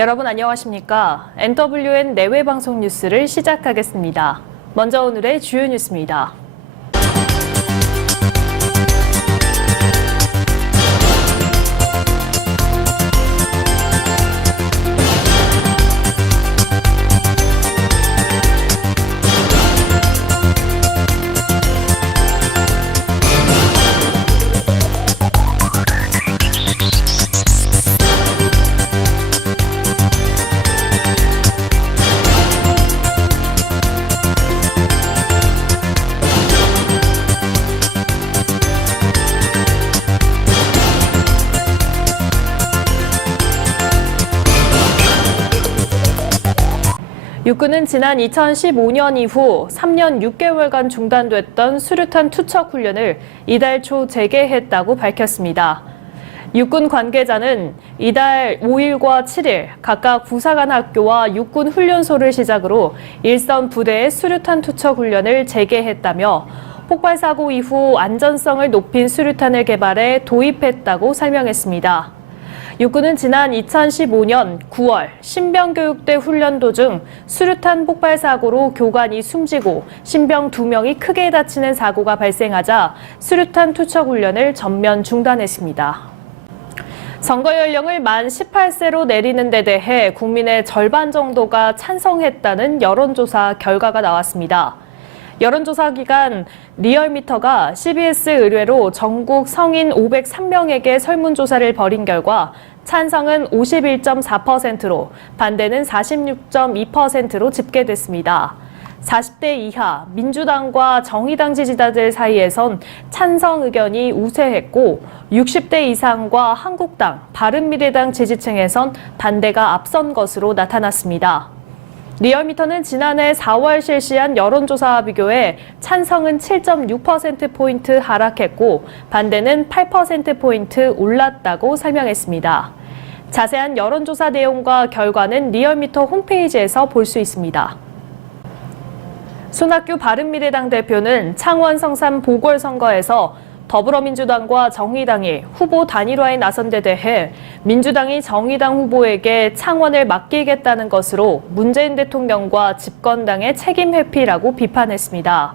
여러분 안녕하십니까? NWN 내외 방송 뉴스를 시작하겠습니다. 먼저 오늘의 주요 뉴스입니다. 육군은 지난 2015년 이후 3년 6개월간 중단됐던 수류탄 투척 훈련을 이달 초 재개했다고 밝혔습니다. 육군 관계자는 이달 5일과 7일 각각 부사관 학교와 육군 훈련소를 시작으로 일선 부대의 수류탄 투척 훈련을 재개했다며 폭발 사고 이후 안전성을 높인 수류탄을 개발해 도입했다고 설명했습니다. 육군은 지난 2015년 9월 신병교육대 훈련 도중 수류탄 폭발 사고로 교관이 숨지고 신병 2명이 크게 다치는 사고가 발생하자 수류탄 투척 훈련을 전면 중단했습니다. 선거 연령을 만 18세로 내리는 데 대해 국민의 절반 정도가 찬성했다는 여론조사 결과가 나왔습니다. 여론조사 기간 리얼미터가 CBS 의뢰로 전국 성인 503명에게 설문조사를 벌인 결과 찬성은 51.4%로 반대는 46.2%로 집계됐습니다. 40대 이하 민주당과 정의당 지지자들 사이에선 찬성 의견이 우세했고 60대 이상과 한국당, 바른미래당 지지층에선 반대가 앞선 것으로 나타났습니다. 리얼미터는 지난해 4월 실시한 여론조사와 비교해 찬성은 7.6%포인트 하락했고 반대는 8%포인트 올랐다고 설명했습니다. 자세한 여론조사 내용과 결과는 리얼미터 홈페이지에서 볼 수 있습니다. 손학규 바른미래당 대표는 창원 성산 보궐선거에서 더불어민주당과 정의당이 후보 단일화에 나선 데 대해 민주당이 정의당 후보에게 창원을 맡기겠다는 것으로 문재인 대통령과 집권당의 책임 회피라고 비판했습니다.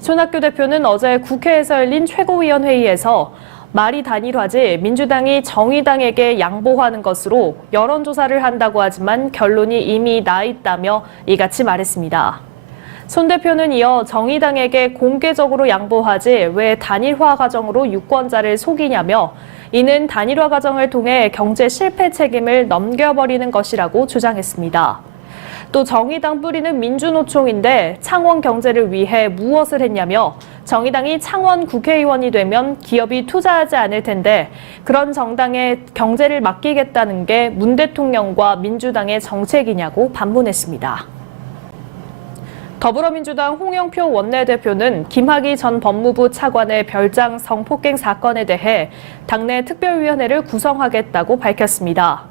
손학규 대표는 어제 국회에서 열린 최고위원회의에서 말이 단일화지 민주당이 정의당에게 양보하는 것으로 여론조사를 한다고 하지만 결론이 이미 나 있다며 이같이 말했습니다. 손 대표는 이어 정의당에게 공개적으로 양보하지 왜 단일화 과정으로 유권자를 속이냐며 이는 단일화 과정을 통해 경제 실패 책임을 넘겨버리는 것이라고 주장했습니다. 또 정의당 뿌리는 민주노총인데 창원 경제를 위해 무엇을 했냐며 정의당이 창원 국회의원이 되면 기업이 투자하지 않을 텐데 그런 정당에 경제를 맡기겠다는 게 문 대통령과 민주당의 정책이냐고 반문했습니다. 더불어민주당 홍영표 원내대표는 김학의 전 법무부 차관의 별장 성폭행 사건에 대해 당내 특별위원회를 구성하겠다고 밝혔습니다.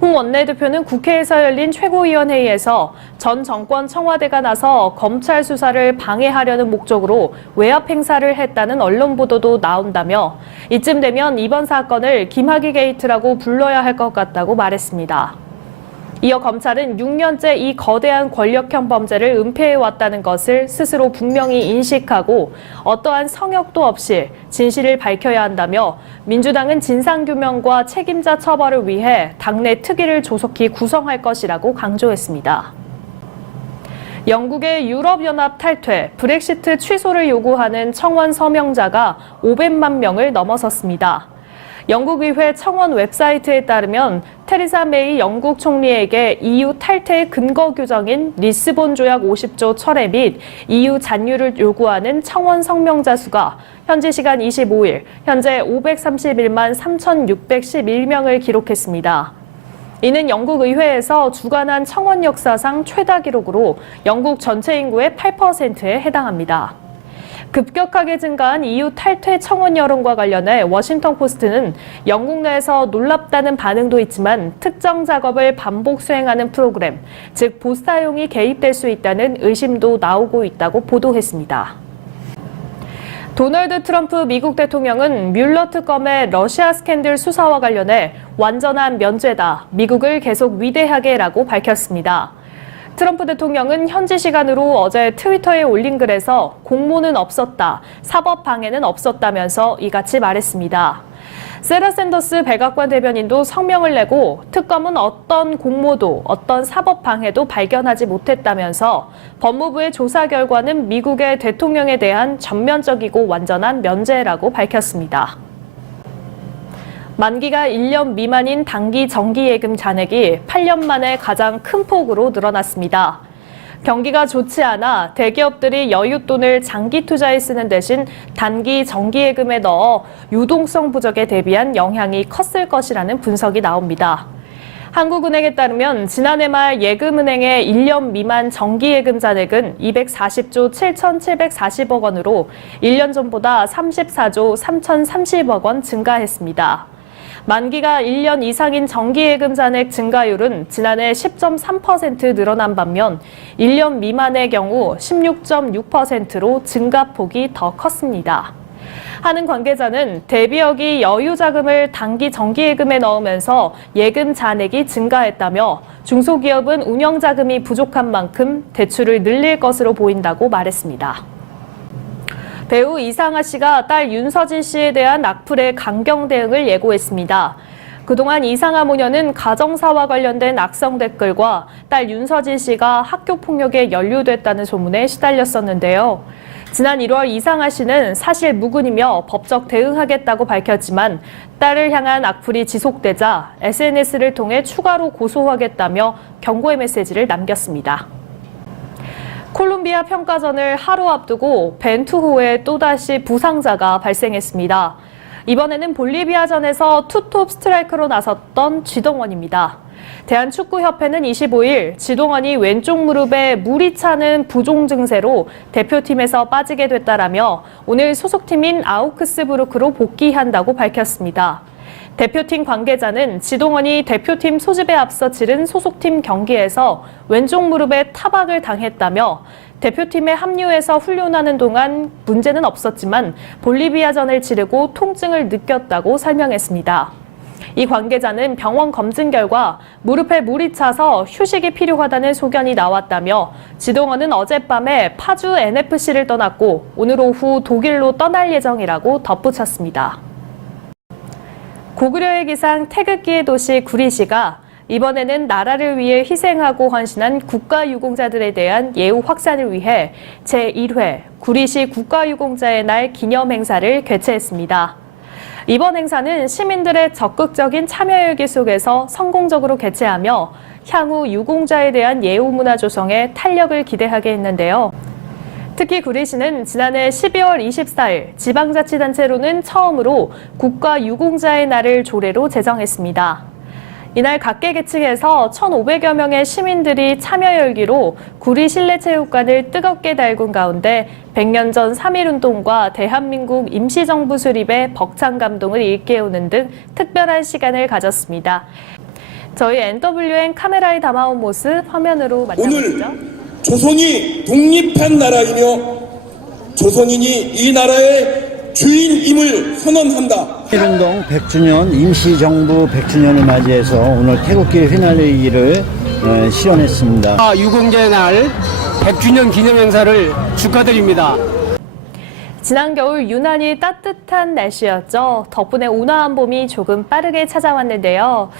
홍 원내대표는 국회에서 열린 최고위원회의에서 전 정권 청와대가 나서 검찰 수사를 방해하려는 목적으로 외압 행사를 했다는 언론 보도도 나온다며 이쯤 되면 이번 사건을 김학의 게이트라고 불러야 할 것 같다고 말했습니다. 이어 검찰은 6년째 이 거대한 권력형 범죄를 은폐해왔다는 것을 스스로 분명히 인식하고 어떠한 성역도 없이 진실을 밝혀야 한다며 민주당은 진상규명과 책임자 처벌을 위해 당내 특위를 조속히 구성할 것이라고 강조했습니다. 영국의 유럽연합 탈퇴, 브렉시트 취소를 요구하는 청원 서명자가 500만 명을 넘어섰습니다. 영국 의회 청원 웹사이트에 따르면 테리사 메이 영국 총리에게 EU 탈퇴의 근거 규정인 리스본 조약 50조 철회 및 EU 잔류를 요구하는 청원 성명자 수가 현지 시간 25일 현재 531만 3,611명을 기록했습니다. 이는 영국 의회에서 주관한 청원 역사상 최다 기록으로 영국 전체 인구의 8%에 해당합니다. 급격하게 증가한 EU 탈퇴 청원 여론과 관련해 워싱턴 포스트는 영국 내에서 놀랍다는 반응도 있지만 특정 작업을 반복 수행하는 프로그램, 즉 보스타용이 개입될 수 있다는 의심도 나오고 있다고 보도했습니다. 도널드 트럼프 미국 대통령은 뮬러 특검의 러시아 스캔들 수사와 관련해 완전한 면죄다. 미국을 계속 위대하게라고 밝혔습니다. 트럼프 대통령은 현지 시간으로 어제 트위터에 올린 글에서 공모는 없었다, 사법 방해는 없었다면서 이같이 말했습니다. 세라 샌더스 백악관 대변인도 성명을 내고 특검은 어떤 공모도 어떤 사법 방해도 발견하지 못했다면서 법무부의 조사 결과는 미국의 대통령에 대한 전면적이고 완전한 면죄라고 밝혔습니다. 만기가 1년 미만인 단기 정기예금 잔액이 8년 만에 가장 큰 폭으로 늘어났습니다. 경기가 좋지 않아 대기업들이 여윳돈을 장기 투자에 쓰는 대신 단기 정기예금에 넣어 유동성 부족에 대비한 영향이 컸을 것이라는 분석이 나옵니다. 한국은행에 따르면 지난해 말 예금은행의 1년 미만 정기예금 잔액은 240조 7,740억 원으로 1년 전보다 34조 3,030억 원 증가했습니다. 만기가 1년 이상인 정기예금 잔액 증가율은 지난해 10.3% 늘어난 반면 1년 미만의 경우 16.6%로 증가폭이 더 컸습니다. 하는 관계자는 대비역이 여유 자금을 단기 정기예금에 넣으면서 예금 잔액이 증가했다며 중소기업은 운영 자금이 부족한 만큼 대출을 늘릴 것으로 보인다고 말했습니다. 배우 이상아 씨가 딸 윤서진 씨에 대한 악플의 강경 대응을 예고했습니다. 그동안 이상아 모녀는 가정사와 관련된 악성 댓글과 딸 윤서진 씨가 학교 폭력에 연루됐다는 소문에 시달렸었는데요. 지난 1월 이상아 씨는 사실 무근이며 법적 대응하겠다고 밝혔지만 딸을 향한 악플이 지속되자 SNS를 통해 추가로 고소하겠다며 경고의 메시지를 남겼습니다. 콜롬비아 평가전을 하루 앞두고 벤투호에 또다시 부상자가 발생했습니다. 이번에는 볼리비아전에서 투톱 스트라이크로 나섰던 지동원입니다. 대한축구협회는 25일 지동원이 왼쪽 무릎에 물이 차는 부종 증세로 대표팀에서 빠지게 됐다라며 오늘 소속팀인 아우크스부르크로 복귀한다고 밝혔습니다. 대표팀 관계자는 지동원이 대표팀 소집에 앞서 치른 소속팀 경기에서 왼쪽 무릎에 타박을 당했다며 대표팀에 합류해서 훈련하는 동안 문제는 없었지만 볼리비아전을 치르고 통증을 느꼈다고 설명했습니다. 이 관계자는 병원 검진 결과 무릎에 물이 차서 휴식이 필요하다는 소견이 나왔다며 지동원은 어젯밤에 파주 NFC를 떠났고 오늘 오후 독일로 떠날 예정이라고 덧붙였습니다. 고구려의 기상 태극기의 도시 구리시가 이번에는 나라를 위해 희생하고 헌신한 국가유공자들에 대한 예우 확산을 위해 제1회 구리시 국가유공자의 날 기념 행사를 개최했습니다. 이번 행사는 시민들의 적극적인 참여열기 속에서 성공적으로 개최하며 향후 유공자에 대한 예우 문화 조성에 탄력을 기대하게 했는데요. 특히 구리시는 지난해 12월 24일 지방자치단체로는 처음으로 국가 유공자의 날을 조례로 제정했습니다. 이날 각계 계층에서 1,500여 명의 시민들이 참여 열기로 구리 실내체육관을 뜨겁게 달군 가운데 100년 전 3.1운동과 대한민국 임시정부 수립의 벅찬 감동을 일깨우는 등 특별한 시간을 가졌습니다. 저희 NWN 카메라에 담아온 모습 화면으로 만나보시죠. 오늘 조선이 독립한 나라이며 조선인이 이 나라의 주인임을 선언한다. 일운동 100주년 임시정부 100주년을 맞이해서 오늘 태극기 휘날리기를 어, 실현했습니다. 아, 유공자의 날 100주년 기념 행사를 축하드립니다. 지난 겨울 유난히 따뜻한 날씨였죠. 덕분에 온화한 봄이 조금 빠르게 찾아왔는데요.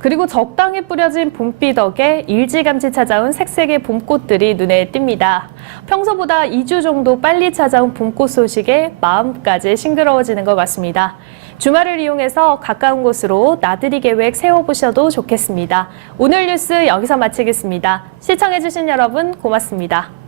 그리고 적당히 뿌려진 봄비 덕에 일찌감치 찾아온 색색의 봄꽃들이 눈에 띕니다. 평소보다 2주 정도 빨리 찾아온 봄꽃 소식에 마음까지 싱그러워지는 것 같습니다. 주말을 이용해서 가까운 곳으로 나들이 계획 세워보셔도 좋겠습니다. 오늘 뉴스 여기서 마치겠습니다. 시청해주신 여러분 고맙습니다.